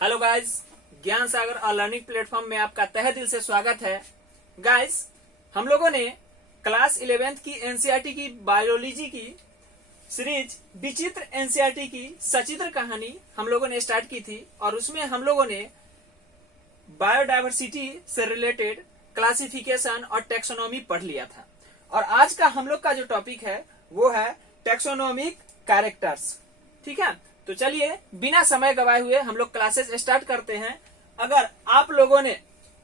Hello guys, ज्ञान सागर और learning platform में आपका तहे दिल से स्वागत है। गाइस, हम लोगों ने क्लास 11th की एनसीईआरटी की बायोलॉजी की सीरीज विचित्र एनसीईआरटी की सचित्र कहानी हम लोगों ने स्टार्ट की थी और उसमें हम लोगों ने बायोडायवर्सिटी से रिलेटेड क्लासिफिकेशन और टेक्सोनॉमी पढ़ लिया था। और आज का हम लोग का जो टॉपिक है वो है टेक्सोनोमिक कैरेक्टर्स। ठीक है, तो चलिए बिना समय गवाए हुए हम लोग क्लासेस स्टार्ट करते हैं। अगर आप लोगों ने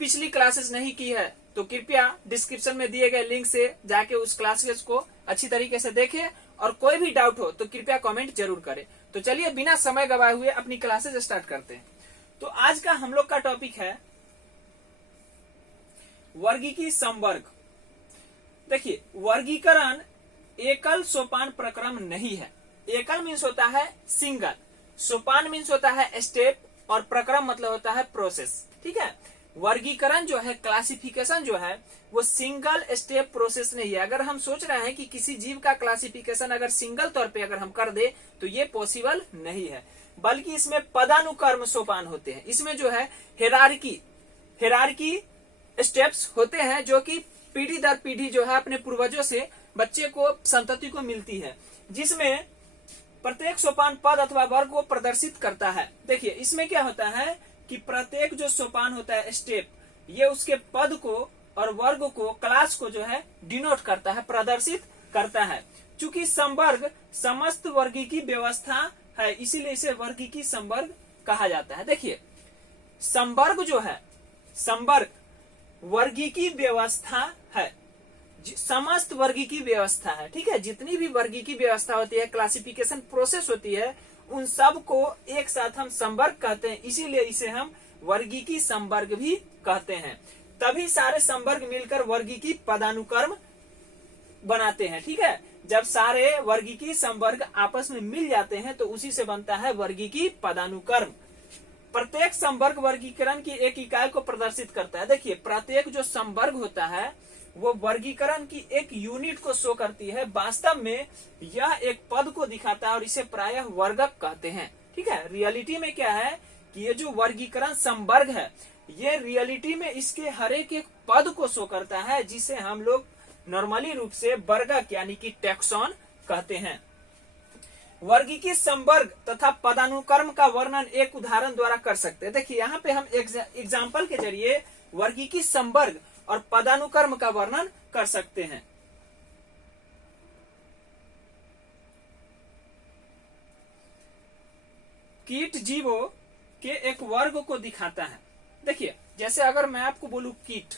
पिछली क्लासेस नहीं की है तो कृपया डिस्क्रिप्शन में दिए गए लिंक से जाके उस क्लासेस को अच्छी तरीके से देखें और कोई भी डाउट हो तो कृपया कमेंट जरूर करें। तो चलिए बिना समय गवाए हुए अपनी क्लासेस स्टार्ट करते हैं। तो आज का हम लोग का टॉपिक है वर्गीकी संवर्ग। देखिए, वर्गीकरण एकल सोपान प्रक्रम नहीं है। एकल मीन्स होता है सिंगल, सोपान मीन्स होता है स्टेप और प्रक्रम मतलब होता है प्रोसेस। ठीक है, वर्गीकरण जो है, क्लासिफिकेशन जो है वो सिंगल स्टेप प्रोसेस नहीं है। अगर हम सोच रहे हैं कि किसी जीव का क्लासिफिकेशन अगर सिंगल तौर पे अगर हम कर दे तो ये पॉसिबल नहीं है, बल्कि इसमें पदानुक्रम सोपान होते हैं। इसमें जो है हेरारकी स्टेप्स होते हैं जो कि पीढ़ी दर पीढ़ी जो है अपने पूर्वजों से बच्चे को, संतति को मिलती है, जिसमें प्रत्येक सोपान पद अथवा वर्ग को प्रदर्शित करता है। देखिए, इसमें क्या होता है कि प्रत्येक जो सोपान होता है स्टेप, ये उसके पद को और वर्ग को, क्लास को जो है डिनोट करता है, प्रदर्शित करता है। चूंकि संवर्ग समस्त वर्गीकी व्यवस्था है, इसीलिए इसे वर्गीकी संवर्ग कहा जाता है। देखिए, संवर्ग जो है, संवर्ग वर्गीकी व्यवस्था है, समस्त वर्गीकी व्यवस्था है। ठीक है, जितनी भी वर्गीकी व्यवस्था होती है, क्लासिफिकेशन प्रोसेस होती है, उन सब को एक साथ हम संवर्ग कहते हैं, इसीलिए इसे हम वर्गीकी संवर्ग भी कहते हैं। तभी सारे संवर्ग मिलकर वर्गीकी पदानुक्रम बनाते हैं। ठीक है, जब सारे वर्गीकी संवर्ग आपस में मिल जाते हैं तो उसी से बनता है वर्गीकी पदानुक्रम। प्रत्येक संवर्ग वर्गीकरण की एक इकाई को प्रदर्शित करता है। देखिए, प्रत्येक जो संवर्ग होता है वो वर्गीकरण की एक यूनिट को शो करती है। वास्तव में यह एक पद को दिखाता है और इसे प्रायः वर्गक कहते हैं। ठीक है, रियलिटी में क्या है कि ये जो वर्गीकरण संवर्ग है, ये रियलिटी में इसके हर एक पद को शो करता है, जिसे हम लोग नॉर्मली रूप से वर्गक यानी कि टैक्सॉन कहते हैं। वर्गीकी संवर्ग तथा पदानुक्रम का वर्णन एक उदाहरण द्वारा कर सकते हैं। देखिए, यहाँ पे हम एग्जाम्पल के जरिए वर्गीकी संवर्ग और पदानुक्रम का वर्णन कर सकते हैं। कीट जीवों के एक वर्ग को दिखाता है। देखिए, जैसे अगर मैं आपको बोलूं कीट,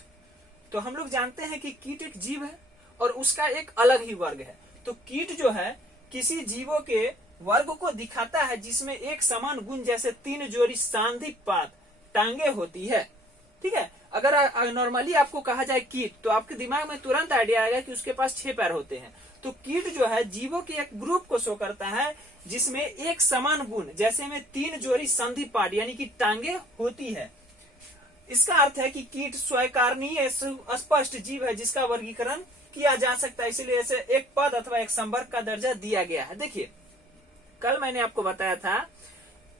तो हम लोग जानते हैं कि कीट एक जीव है और उसका एक अलग ही वर्ग है। तो कीट जो है किसी जीवों के वर्ग को दिखाता है जिसमें एक समान गुण, जैसे 3 जोड़ी सांधिक पाद, टांगे होती है। ठीक है, अगर नॉर्मली आपको कहा जाए कीट, तो आपके दिमाग में तुरंत आइडिया आएगा कि उसके पास 6 पैर होते हैं। तो कीट जो है जीवों के एक ग्रुप को शो करता है जिसमें एक समान गुण, जैसे में 3 जोड़ी संधि पाद यानी कि टांगे होती है। इसका अर्थ है कि कीट स्वीकारनीय स्पष्ट जीव है जिसका वर्गीकरण किया जा सकता है, इसलिए इसे एक पद अथवा एक संवर्ग का दर्जा दिया गया है। देखिए, कल मैंने आपको बताया था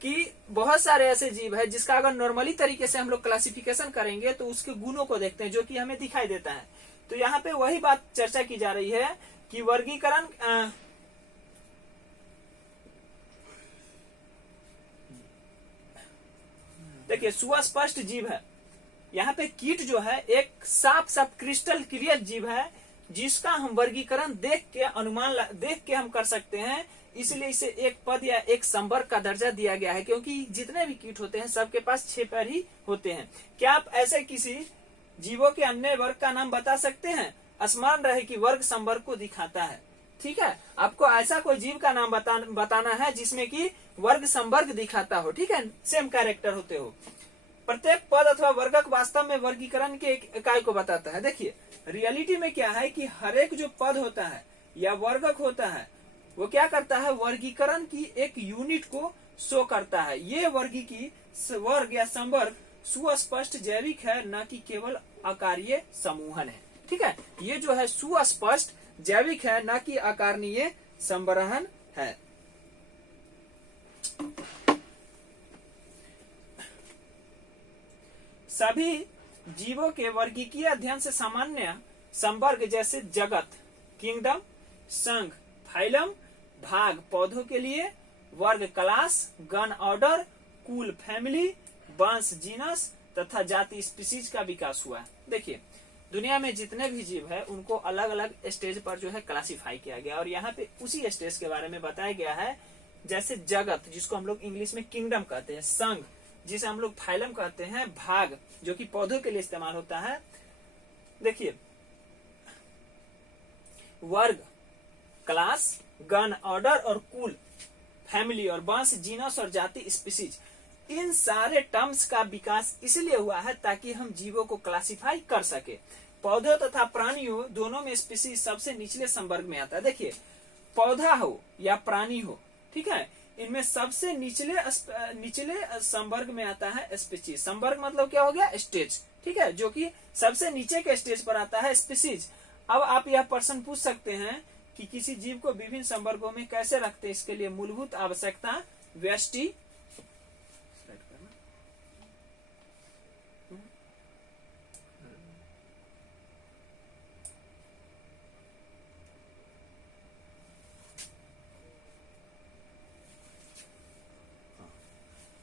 कि बहुत सारे ऐसे जीव है जिसका अगर नॉर्मली तरीके से हम लोग क्लासिफिकेशन करेंगे तो उसके गुणों को देखते हैं जो कि हमें दिखाई देता है। तो यहाँ पे वही बात चर्चा की जा रही है कि वर्गीकरण देखिए, सुस्पष्ट जीव है। यहाँ पे कीट जो है एक साफ साफ क्रिस्टल क्लियर जीव है जिसका हम वर्गीकरण देख के हम कर सकते हैं, इसलिए इसे एक पद या एक संवर्ग का दर्जा दिया गया है। क्योंकि जितने भी कीट होते हैं सबके पास 6 पैर ही होते हैं। क्या आप ऐसे किसी जीवों के अन्य वर्ग का नाम बता सकते हैं? स्मरण रहे कि वर्ग संवर्ग को दिखाता है। ठीक है, आपको ऐसा कोई जीव का नाम बताना है जिसमें कि वर्ग संवर्ग दिखाता हो। ठीक है, सेम कैरेक्टर होते हो। प्रत्येक पद अथवा वर्गक वास्तव में वर्गीकरण के एक इकाई को बताता है। देखिए, रियलिटी में क्या है कि हर एक जो पद होता है या वर्गक होता है वो क्या करता है, वर्गीकरण की एक यूनिट को शो करता है। ये वर्गीकी वर्ग या संवर्ग सुस्पष्ट जैविक है, न कि केवल आकारीय समूहन है। ठीक है, ये जो है सुस्पष्ट जैविक है, न कि आकारणीय संवरण है। सभी जीवों के वर्गीकीय अध्ययन से सामान्य संवर्ग जैसे जगत, किंगडम, संघ, फाइलम, भाग पौधों के लिए, वर्ग क्लास, गण ऑर्डर, कुल फैमिली, वंश जीनस तथा जाति स्पीसीज का विकास हुआ है। देखिए दुनिया में जितने भी जीव है उनको अलग अलग स्टेज पर जो है क्लासिफाई किया गया और यहाँ पे उसी स्टेज के बारे में बताया गया है। जैसे जगत जिसको हम लोग इंग्लिश में किंगडम कहते हैं, संघ जिसे हम लोग फाइलम कहते हैं, भाग जो कि पौधों के लिए इस्तेमाल होता है। देखिए वर्ग, क्लास, गण ऑर्डर और कुल, फैमिली और वंश, जीनस और जाति स्पीसीज, इन सारे टर्म्स का विकास इसलिए हुआ है ताकि हम जीवों को क्लासिफाई कर सके। पौधों तथा प्राणियों दोनों में स्पीसीज सबसे निचले संवर्ग में आता है। देखिए पौधा हो या प्राणी हो, ठीक है, इनमें सबसे निचले संवर्ग में आता है स्पीसीज। संवर्ग मतलब क्या हो गया, स्टेज, ठीक है, जो कि सबसे नीचे के स्टेज पर आता है स्पीसीज। अब आप यह प्रश्न पूछ सकते हैं कि किसी जीव को विभिन्न संवर्गों में कैसे रखते हैं। इसके लिए मूलभूत आवश्यकता व्यष्टि,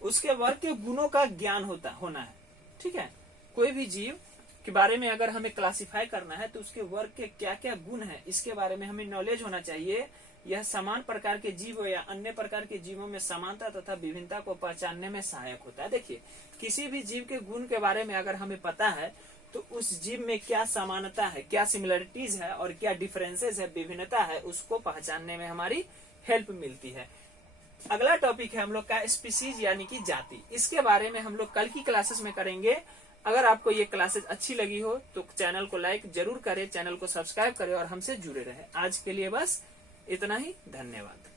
उसके वर्ग के गुणों का ज्ञान होना है, ठीक है। कोई भी जीव के बारे में अगर हमें क्लासिफाई करना है तो उसके वर्ग के क्या क्या गुण है इसके बारे में हमें नॉलेज होना चाहिए। यह समान प्रकार के जीव या अन्य प्रकार के जीवों में समानता तथा विभिन्नता को पहचानने में सहायक होता है। देखिए किसी भी जीव के गुण के बारे में अगर हमें पता है तो उस जीव में क्या समानता है, क्या सिमिलरिटीज है और क्या डिफरेंसेस है, विभिन्नता है, उसको पहचानने में हमारी हेल्प मिलती है। अगला टॉपिक है हम लोग का स्पीसीज यानी कि जाति। इसके बारे में हम लोग कल की क्लासेस में करेंगे। अगर आपको ये क्लासेस अच्छी लगी हो तो चैनल को लाइक जरूर करें, चैनल को सब्सक्राइब करें और हमसे जुड़े रहें। आज के लिए बस इतना ही, धन्यवाद।